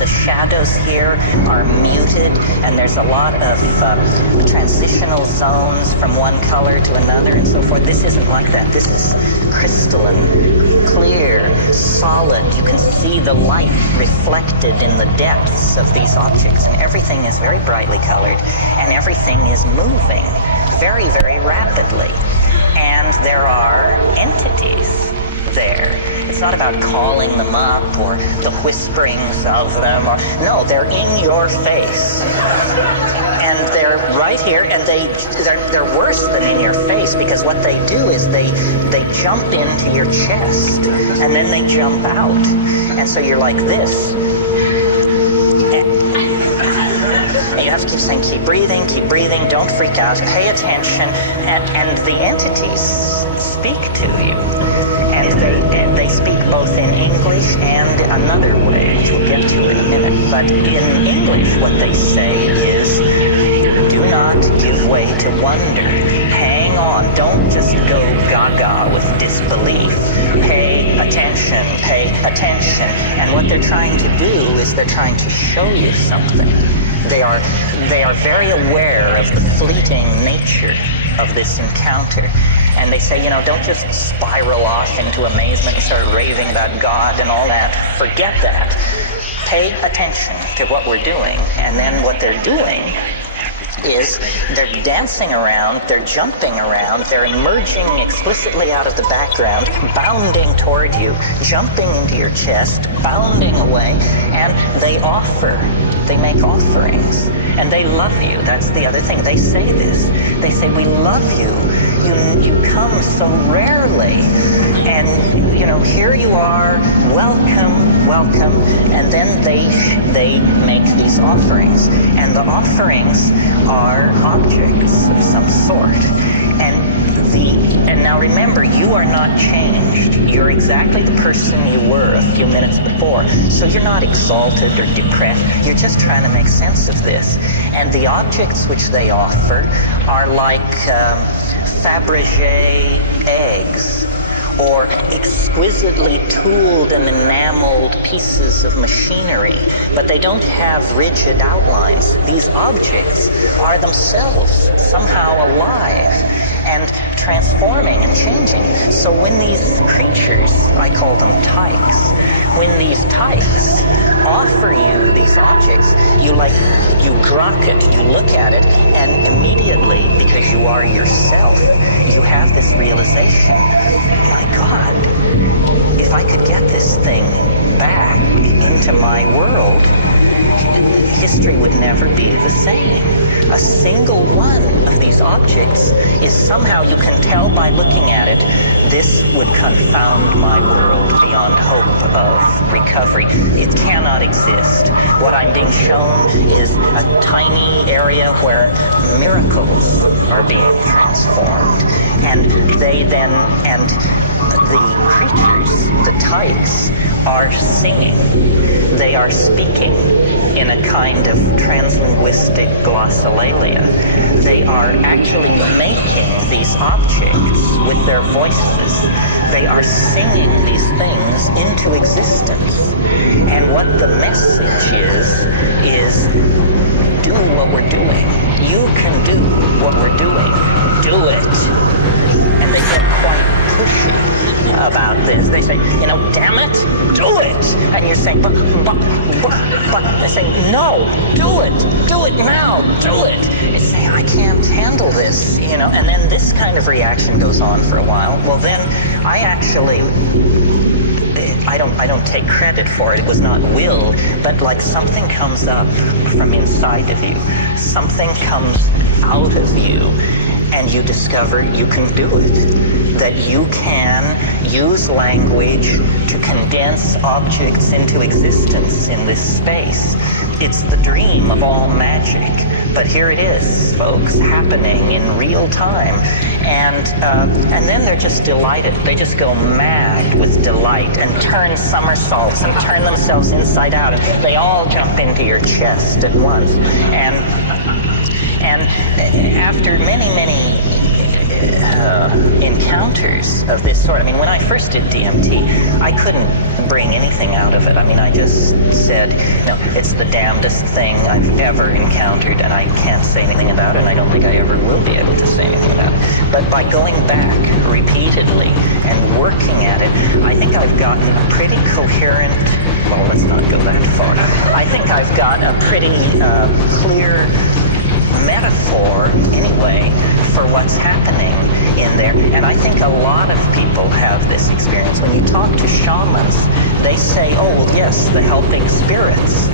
The shadows here are muted, and there's a lot of transitional zones from one color to another and so forth. This isn't like that. This is crystalline, clear, solid. You can see the light reflected in the depths of these objects, and everything is very brightly colored, and everything is moving very, very rapidly. And there are entities there. It's not about calling them up or the whisperings of them. No, they're in your face. And they're right here, and they're worse than in your face, because what they do is they jump into your chest, and then they jump out. And so you're like this. And you have to keep saying, keep breathing, don't freak out, pay attention, and the entities speak to you. And they speak both in English and another way, which we'll get to in a minute. But in English, what they say is, do not give way to wonder. Hang on. Don't just go gaga with disbelief. Pay attention. Pay attention. And what they're trying to do is they're trying to show you something. They are very aware of the fleeting nature of this encounter. And they say, don't just spiral off into amazement and start raving about God and all that. Forget that. Pay attention to what we're doing. And then what they're doing is they're dancing around, they're jumping around, they're emerging explicitly out of the background, bounding toward you, jumping into your chest, bounding away, and they make offerings, and they love you. That's the other thing. They say this. They say, we love you. You come so rarely, and here you are, welcome, and then they make these offerings, and the offerings are objects of some sort, and now remember, you are not changed. You're exactly the person you were a few minutes before, so you're not exalted or depressed. You're just trying to make sense of this, and the objects which they offer are like Fabergé eggs, or exquisitely tooled and enameled pieces of machinery, but they don't have rigid outlines. These objects are themselves somehow alive and transforming and changing. So when these creatures, I call them tykes, when these tykes offer you these objects, you grok it, you look at it, and immediately, because you are yourself, you have this realization, my God, if I could get this thing back into my world, history would never be the same. A single one of these objects is somehow, you can tell by looking at it, this would confound my world beyond hope of recovery. It cannot exist. What I'm being shown is a tiny area where miracles are being transformed. And the creatures, the tykes, are singing. They are speaking in a kind of translinguistic glossolalia. They are actually making these objects with their voices. They are singing these things into existence. And what the message is do what we're doing. You can do what we're doing. Do it. And they get quite pushy about this. They say, damn it, do it. And you're saying, but they're saying, no, do it now, do it. It's saying, I can't handle this, and then this kind of reaction goes on for a while. Well, then I don't take credit for it. It was not will, but like something comes up from inside of you. Something comes out of you, and you discover you can do it. That you can use language to condense objects into existence in this space. It's the dream of all magic. But here it is, folks, happening in real time. And then they're just delighted. They just go mad with delight and turn somersaults and turn themselves inside out. And they all jump into your chest at once. And after many encounters of this sort. I mean, when I first did DMT, I couldn't bring anything out of it. I mean, I just said, no, it's the damnedest thing I've ever encountered, and I can't say anything about it, and I don't think I ever will be able to say anything about it. But by going back repeatedly and working at it, I think I've gotten a pretty coherent, well, let's not go that far. I think I've got a pretty clear metaphor, anyway, for what's happening in there. And I think a lot of people have this experience. When you talk to shamans, they say, oh, well, yes, the helping spirits.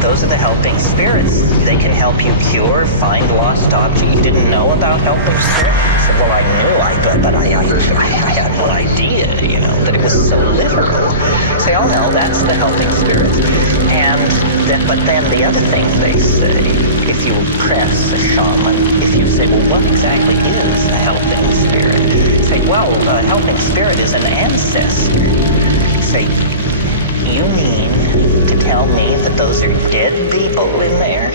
Those are the helping spirits. They can help you cure, find lost objects. You didn't know about helping spirits? I said, well, I knew, but I had no idea, that it was so literal. Say, oh, no, that's the helping spirits. But then the other thing they say, if you press a shaman, if you say, well, what exactly is a helping spirit? Say, well, a helping spirit is an ancestor. Say, you mean to tell me that those are dead people in there?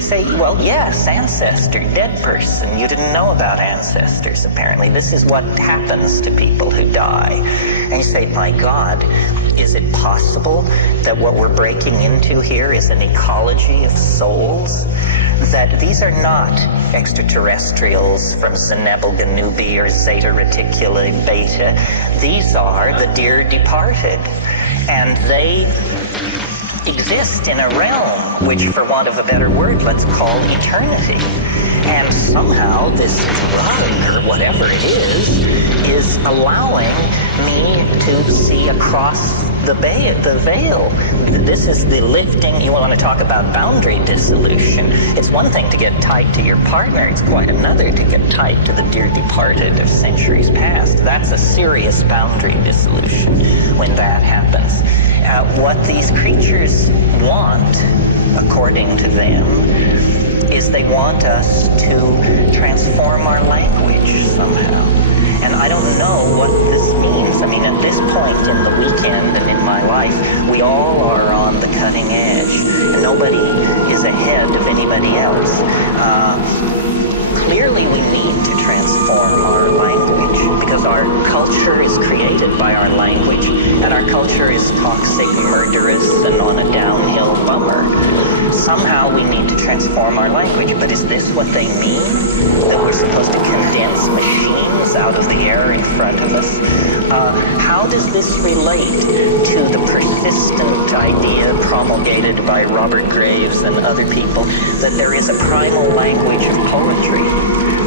Say, well, yes, ancestor, dead person. You didn't know about ancestors, apparently. This is what happens to people who die. And you say, my God, is it possible that what we're breaking into here is an ecology of souls? That these are not extraterrestrials from Zenebel Ganubi or Zeta Reticuli Beta. These are the dear departed. And they exist in a realm which, for want of a better word, let's call eternity. And somehow this drug, or whatever it is allowing me to see across the veil. This is the lifting. You want to talk about boundary dissolution. It's one thing to get tied to your partner. It's quite another to get tied to the dear departed of centuries past. That's a serious boundary dissolution when that happens. What these creatures want, according to them, is they want us to transform our language somehow. And I don't know what this means. I mean, at this point in the weekend and in my life, we all are on the cutting edge. And nobody is ahead of anybody else. Clearly, we need to transform our language because our culture is created by our language, and our culture is toxic, murderous, and on a downhill bummer. Somehow we need to transform our language, but is this what they mean? That we're supposed to condense machines out of the air in front of us? How does this relate to the persistent idea promulgated by Robert Graves and other people that there is a primal language of poetry?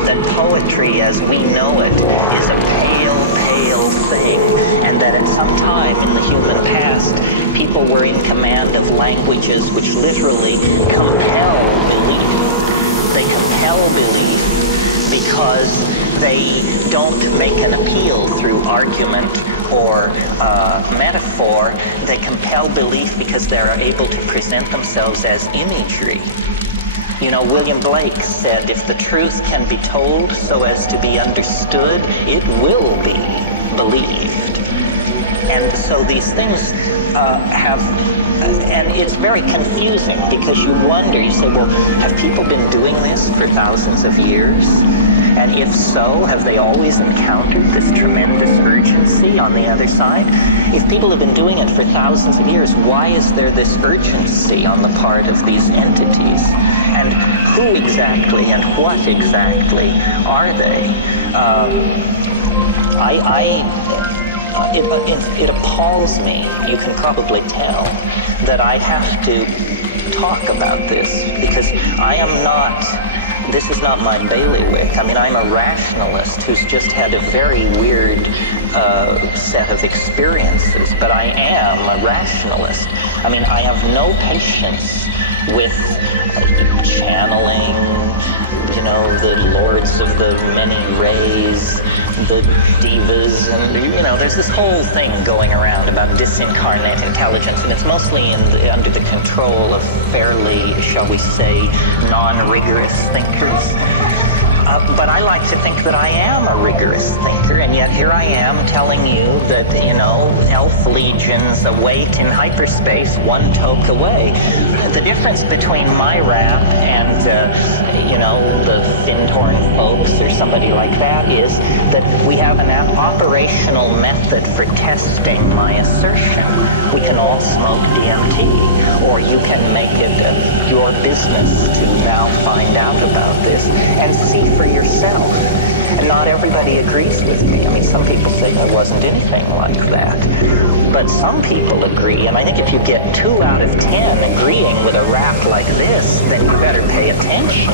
That poetry as we know it is a pale, pale thing, and that at some time in the human past, people were in command of languages which literally compel belief. They compel belief because they don't make an appeal through argument or metaphor. They compel belief because they're able to present themselves as imagery. William Blake said, if the truth can be told so as to be understood, it will be believed. And so these things and it's very confusing because you wonder, you say, well, have people been doing this for thousands of years? And if so, have they always encountered this tremendous urgency on the other side? If people have been doing it for thousands of years, why is there this urgency on the part of these entities? And who exactly and what exactly are they? It appalls me, you can probably tell, that I have to talk about this because this is not my bailiwick. I mean, I'm a rationalist who's just had a very weird set of experiences, but I am a rationalist. I mean, I have no patience with channeling, the lords of the many rays, the divas, and there's this whole thing going around about disincarnate intelligence, and it's mostly under the control of fairly, shall we say, non-rigorous thinkers. But I like to think that I am a rigorous thinker, and yet here I am telling you that, you know, elf legions awake in hyperspace, one toke away. The difference between my rap and, you know, the Findhorn folks or somebody like that is that we have an operational method for testing my assertion. We can all smoke DMT, or you can make it your business to now find out about this and see for yourself. And not everybody agrees with me. I mean, some people say there wasn't anything like that. But some people agree, and I think if you get 2 out of 10 agreeing with a rap like this, then you better pay attention.